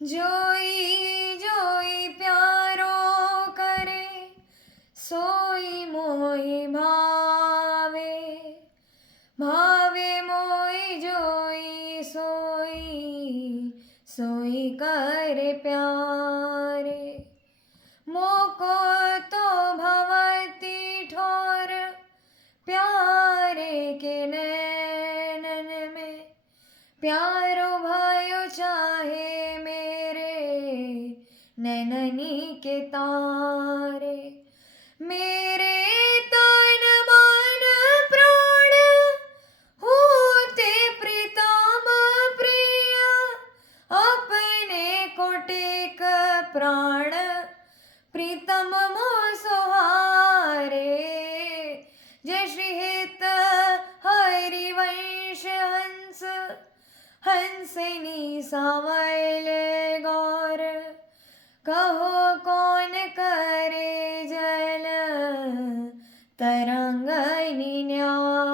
जोई जोई प्यारो करे सोई मोई भावे भावे मोई जोई सोई सोई करे प्यारे मोको तो भवती ठोर प्यारे के नैनन में प्यारो भयो चाहे मेरे नैननी के तारे मेरे तन मन प्राण होते प्रीतम प्रिय अपने कोटिक प्राण प्रीतम मो सुहारे जय श्री हित हरिवंश हंस हंसिनी सावल गौर कहो कौन करे जल तरंग न्यार।